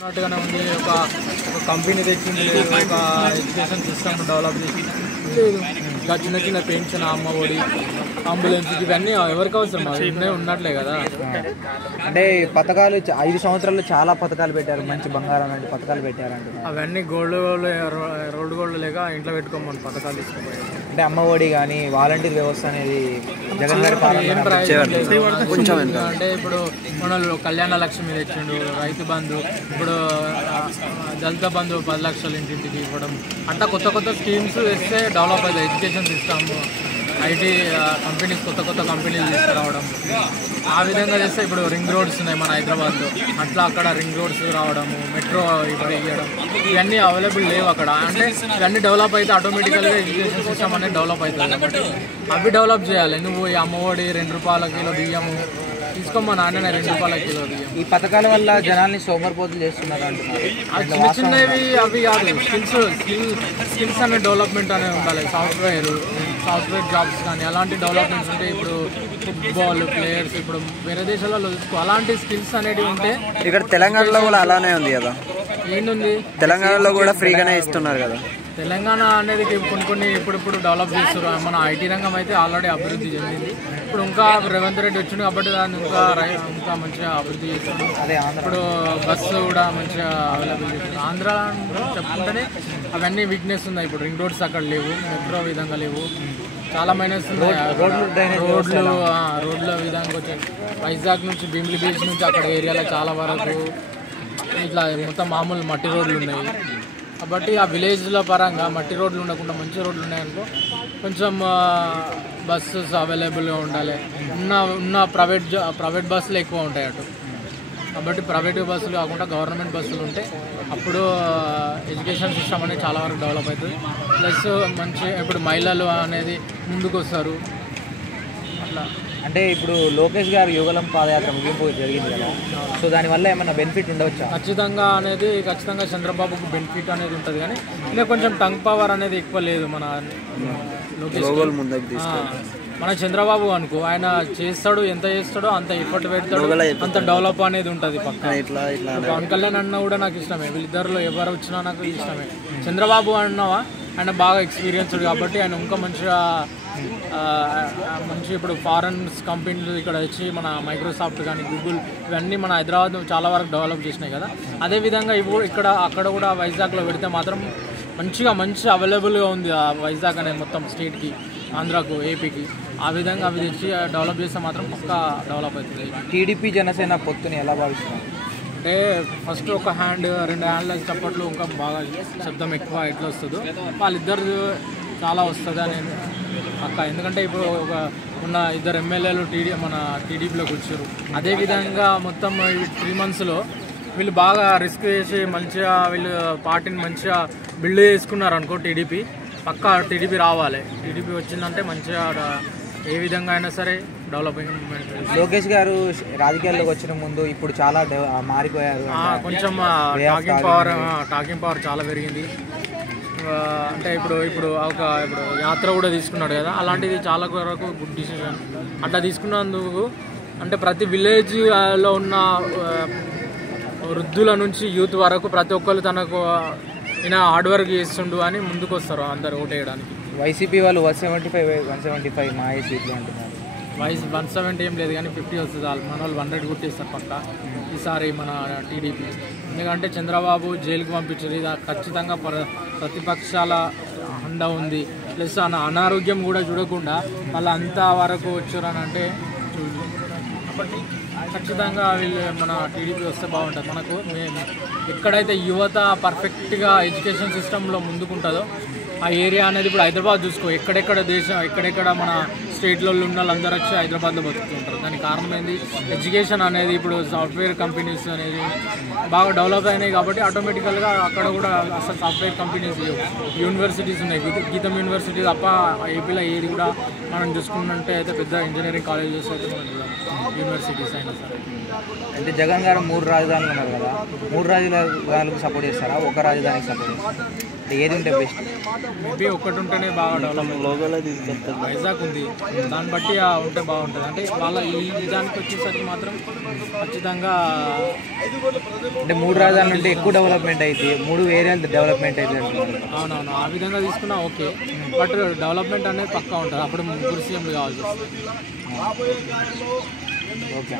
ఉన్నట్టుగానే ఉంది. ఒక కంపెనీ తెచ్చింది, ఒక ఎడ్యుకేషన్ సిస్టమ్ డెవలప్ చేసి లేదు. ఇంకా చిన్న చిన్న పెన్షన్, అమ్మ ఒడి, అంబులెన్స్ ఇవన్నీ ఎవరికి అవసరం ఇవన్నీ ఉన్నట్లే కదా. అంటే పథకాలు 5 సంవత్సరాల్లో చాలా పథకాలు పెట్టారు, మంచి బంగారం లాంటి పథకాలు పెట్టారంట. అవన్నీ రోల్డ్ గోల్డ్ లేక ఇంట్లో పెట్టుకోమని పథకాలు తీసుకుపోయారు. అంటే అమ్మ ఒడి కానీ వాలంటీర్ వ్యవస్థ అనేది జగన్ గారి అంటే ఇప్పుడు మన కళ్యాణ లక్ష్మి తెచ్చిండు, రైతు బంధు, ఇప్పుడు దళిత బంధు 10 లక్షలు ఇంటింటికి ఇవ్వడం, అట్లా కొత్త కొత్త స్కీమ్స్ వేస్తే డెవలప్ అవుతుంది ఎడ్యుకేషన్ సిస్టమ్. ఐటీ కంపెనీస్ కొత్త కంపెనీలు తీసుకురావడం, ఆ విధంగా చేస్తే ఇప్పుడు రింగ్ రోడ్స్ ఉన్నాయి మన హైదరాబాద్లో, అట్లా అక్కడ రింగ్ రోడ్స్ రావడము, మెట్రో వేయడం, ఇవన్నీ అవైలబుల్ లేవు అక్కడ. అంటే ఇవన్నీ డెవలప్ అయితే ఆటోమేటికల్గా ఎడ్యుకేషన్ సిస్టమ్ అనేది డెవలప్ అవుతుంది కాబట్టి అవి డెవలప్ చేయాలి. నువ్వు ఈ అమ్మఒడి 2 రూపాయల కిలో బియ్యము తీసుకోమ్మా నాన్న 2 రూపాయల కిలో బియ్యం. ఈ పథకాల వల్ల జనాల్ని సోమరిపోతులు చేస్తున్నారు అంటున్నారు. చిన్న చిన్నవి అవి కాదు, స్కిల్స్ అనే డెవలప్మెంట్ అనేది ఉండాలి. సాఫ్ట్వేర్ జాబ్స్ కానీ అలాంటి డెవలప్మెంట్స్ ఉంటే ఇప్పుడు ఫుట్బాల్ ప్లేయర్స్ ఇప్పుడు వేరే దేశాలలో అలాంటి స్కిల్స్ అనేవి ఉంటే. ఇక్కడ తెలంగాణలో కూడా అలానే ఉంది కదా. ఏంటుంది, తెలంగాణలో కూడా ఫ్రీగానే ఇస్తున్నారు కదా. తెలంగాణ అనేది కొన్ని ఇప్పుడు డెవలప్ చేస్తారు. మన ఐటీ రంగం అయితే ఆల్రెడీ అభివృద్ధి చెందింది. ఇప్పుడు ఇంకా రేవంత్ రెడ్డి వచ్చింది కాబట్టి దాన్ని ఇంకా మంచిగా అభివృద్ధి చేస్తారు. ఇప్పుడు బస్సు కూడా మంచిగా అవైలబుల్ చేస్తారు. ఆంధ్ర చెప్పుకుంటేనే అవన్నీ వీక్నెస్ ఉన్నాయి. ఇప్పుడు రింగ్ రోడ్స్ అక్కడ లేవు, మెట్రో విధంగా లేవు, చాలా మైనస్ ఉన్నాయి. రోడ్ల విధంగా వచ్చాయి. వైజాగ్ నుంచి భీమిలి బీచ్ నుంచి అక్కడ ఏరియాలో చాలా వరకు ఇట్లా మొత్తం మామూలు మట్టి రోడ్లు ఉన్నాయి కాబట్టి ఆ విలేజ్ల పరంగా మట్టి రోడ్లు ఉండకుండా మంచి రోడ్లు ఉన్నాయనుకో కొంచెం బస్సెస్ అవైలబుల్గా ఉండాలి. ఉన్న ప్రైవేట్ బస్సులు ఎక్కువ ఉంటాయి అటు, కాబట్టి ప్రైవేట్ బస్సులు కాకుండా గవర్నమెంట్ బస్సులు ఉంటే అప్పుడు ఎడ్యుకేషన్ సిస్టమ్ అనేది చాలా వరకు డెవలప్ అవుతుంది. ప్లస్ మంచి ఇప్పుడు మహిళలు అనేది ముందుకు వస్తారు అట్లా. అంటే ఇప్పుడు లోకేష్ గారు యుగలం పాదయాత్ర ముగింపు జరిగింది కదా, సో దానివల్ల ఏమైనా బెనిఫిట్ ఉండవచ్చా? ఖచ్చితంగా చంద్రబాబుకు బెనిఫిట్ అనేది ఉంటుంది, కానీ ఇంకా కొంచెం టంగ్ పవర్ అనేది ఎక్కువ లేదు మన లోకేష్. మన చంద్రబాబు అనుకో ఆయన చేస్తాడు, ఎంత చేస్తాడో అంత ఎఫర్ట్ పెడతాడు, అంత డెవలప్ అనేది ఉంటుంది పక్క. పవన్ కళ్యాణ్ అన్న కూడా నాకు ఇష్టమే, వీళ్ళిద్దరిలో ఎవరు వచ్చినా నాకు ఇష్టమే. చంద్రబాబు అన్నవా ఆయన బాగా ఎక్స్పీరియన్స్డ్ కాబట్టి ఆయన ఇంకా మంచిగా ఇప్పుడు ఫారెన్స్ కంపెనీలు ఇక్కడ వచ్చి మన మైక్రోసాఫ్ట్ కానీ గూగుల్ ఇవన్నీ మన హైదరాబాద్ చాలా వరకు డెవలప్ చేసినాయి కదా. అదేవిధంగా అక్కడ కూడా వైజాగ్లో పెడితే మాత్రం మంచి అవైలబుల్గా ఉంది ఆ వైజాగ్ అనేది మొత్తం స్టేట్కి, ఆంధ్రాకు, ఏపీకి. ఆ విధంగా అవి తెచ్చి డెవలప్ చేస్తే మాత్రం పక్కా డెవలప్ అవుతుంది. టీడీపీ జనసేన పొత్తుని ఎలా భావిస్తున్నారు? అంటే ఫస్ట్ ఒక హ్యాండ్ 2 హ్యాండ్ల చప్పట్లు ఇంకా బాగా శబ్దం ఎక్కువ ఎట్లా వస్తుందో వాళ్ళిద్దరు చాలా వస్తుంది అని పక్క. ఎందుకంటే ఇప్పుడు ఉన్న 2 ఎమ్మెల్యేలు మన టీడీపీలోకి వచ్చారు. అదేవిధంగా మొత్తం ఈ 3 monthsలో వీళ్ళు బాగా రిస్క్ చేసి మంచిగా వీళ్ళు పార్టీని మంచిగా బిల్డ్ చేసుకున్నారు అనుకో టీడీపీ, పక్కా టీడీపీ రావాలి. టీడీపీ వచ్చిందంటే మంచిగా ఏ విధంగా అయినా సరే డెవలపింగ్. లోకేష్ గారు రాజకీయాల్లోకి వచ్చిన ముందు ఇప్పుడు చాలా మారిపోయారు, కొంచెం టాకింగ్ పవర్ చాలా పెరిగింది. అంటే ఇప్పుడు యాత్ర కూడా తీసుకున్నాడు కదా, అలాంటిది చాలా వరకు గుడ్ డిసిషన్. అట్లా తీసుకున్నందుకు అంటే ప్రతి విలేజ్లో ఉన్న వృద్ధుల నుంచి యూత్ వరకు ప్రతి ఒక్కరు తనకు ఈయన హార్డ్ వర్క్ చేస్తుండు అని ముందుకు వస్తారు అందరు ఓటేయడానికి. వైసీపీ వాళ్ళు 175 మా సీట్లు అంటున్నారు. 170 ఏం లేదు కానీ 50 వస్తుంది. మన వాళ్ళు 100 కొట్టేస్తారు పక్క ఈసారి మన టీడీపీ. ఎందుకంటే చంద్రబాబు జైలుకి పంపించారు, ఇది ఖచ్చితంగా ప్రతిపక్షాల అండ ఉంది. ప్లస్ అనారోగ్యం కూడా చూడకుండా వాళ్ళు అంతా వరకు వచ్చారని అంటే కాబట్టి ఖచ్చితంగా వీళ్ళు మన టీడీపీ వస్తే బాగుంటుంది. మనకు ఎక్కడైతే యువత పర్ఫెక్ట్గా ఎడ్యుకేషన్ సిస్టంలో ముందుకుంటుందో ఆ ఏరియా అనేది ఇప్పుడు హైదరాబాద్ చూసుకో, ఎక్కడెక్కడ మన స్టేట్లో ఉన్న వాళ్ళందరూ వచ్చి హైదరాబాద్లో బతుకుతుంటారు. దానికి కారణం ఏంది, ఎడ్యుకేషన్ అనేది. ఇప్పుడు సాఫ్ట్వేర్ కంపెనీస్ అనేది బాగా డెవలప్ అయినాయి కాబట్టి ఆటోమేటికల్గా అక్కడ కూడా అసలు సాఫ్ట్వేర్ కంపెనీస్ యూనివర్సిటీస్ ఉన్నాయి. గీతం యూనివర్సిటీ తప్ప ఏపీలో ఏది కూడా మనం చూసుకున్నట్టే అయితే పెద్ద ఇంజనీరింగ్ కాలేజెస్ అయితే మనం యూనివర్సిటీస్ అయినా సరే. అంటే జగన్ గారు 3 రాజధానులు ఉన్నారు కదా, 3 రాజధానులకు సపోర్ట్ చేస్తారా, ఒక రాజధానికి సపోర్ట్ చేస్తారా? ఏది ఉంటే బెస్ట్? మేబీ ఒక్కటి ఉంటేనే బాగా డెవలప్మెంట్. వైజాగ్ ఉంది, దాన్ని బట్టి ఉంటే బాగుంటుంది. అంటే వాళ్ళ ఈ దానికి వచ్చేసరికి మాత్రం ఖచ్చితంగా అంటే 3 రాజధానులు ఉంటే ఎక్కువ డెవలప్మెంట్ అయితే 3 ఏరియాలు డెవలప్మెంట్ అయితే అవునవును ఆ విధంగా తీసుకున్నా ఓకే. బట్ డెవలప్మెంట్ అనేది పక్కా ఉంటుంది. అప్పుడు 3 సీఎంలు కావాల్సి వస్తుంది. ఓకే.